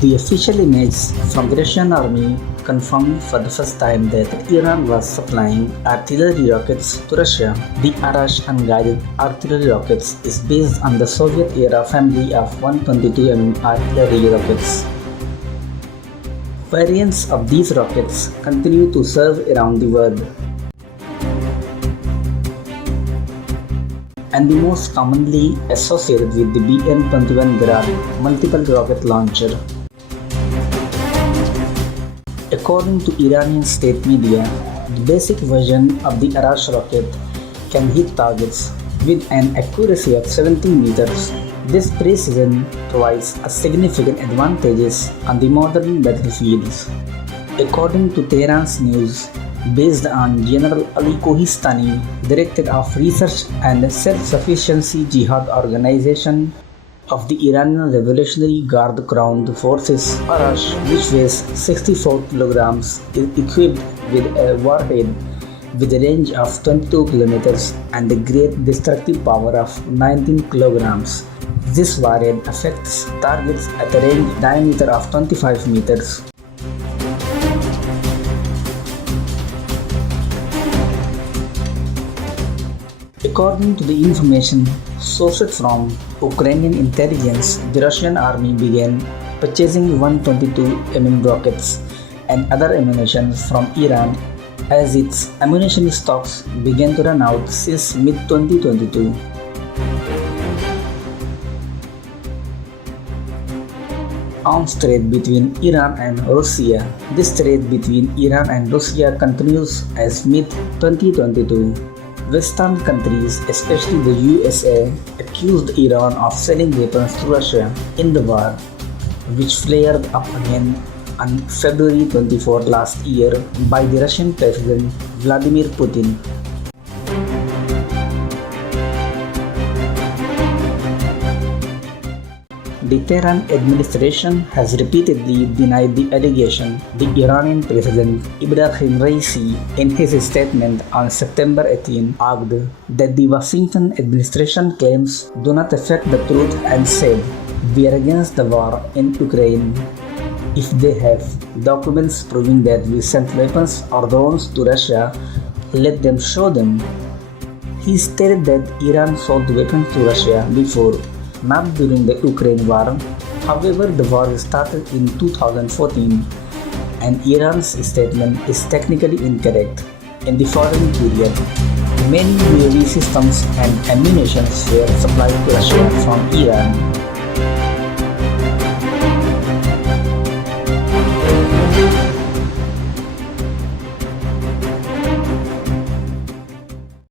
The official image from the Russian army confirmed for the first time that Iran was supplying artillery rockets to Russia. The Arash unguided artillery rockets is based on the Soviet-era family of 122 mm artillery rockets. Variants of these rockets continue to serve around the world, and the most commonly associated with the BN-21 Grad multiple rocket launcher. According to Iranian state media, the basic version of the Arash rocket can hit targets with an accuracy of 70 meters. This precision provides a significant advantages on the modern battlefields. According to Tehran's news, based on General Ali Kohistani, Director of Research and Self-Sufficiency Jihad Organization of the Iranian Revolutionary Guard Ground Forces, Arash, which weighs 64 kilograms, is equipped with a warhead with a range of 22 kilometers and a great destructive power of 19 kilograms. This warhead affects targets at a range diameter of 25 meters. According to the information sourced from Ukrainian intelligence, the Russian army began purchasing 122 mm rockets and other ammunition from Iran as its ammunition stocks began to run out since mid-2022. Arms trade between Iran and Russia. This trade between Iran and Russia continues as mid-2022. Western countries, especially the USA, accused Iran of selling weapons to Russia in the war, which flared up again on February 24 last year by the Russian President Vladimir Putin. The Tehran administration has repeatedly denied the allegation. The Iranian President Ibrahim Raisi, in his statement on September 18, argued that the Washington administration claims do not affect the truth and said, "We are against the war in Ukraine. If they have documents proving that we sent weapons or drones to Russia, let them show them." He stated that Iran sold weapons to Russia before, not during the Ukraine war. However, the war started in 2014 and Iran's statement is technically incorrect. In the following period, many UAV systems and ammunition were supplied to Russia from Iran.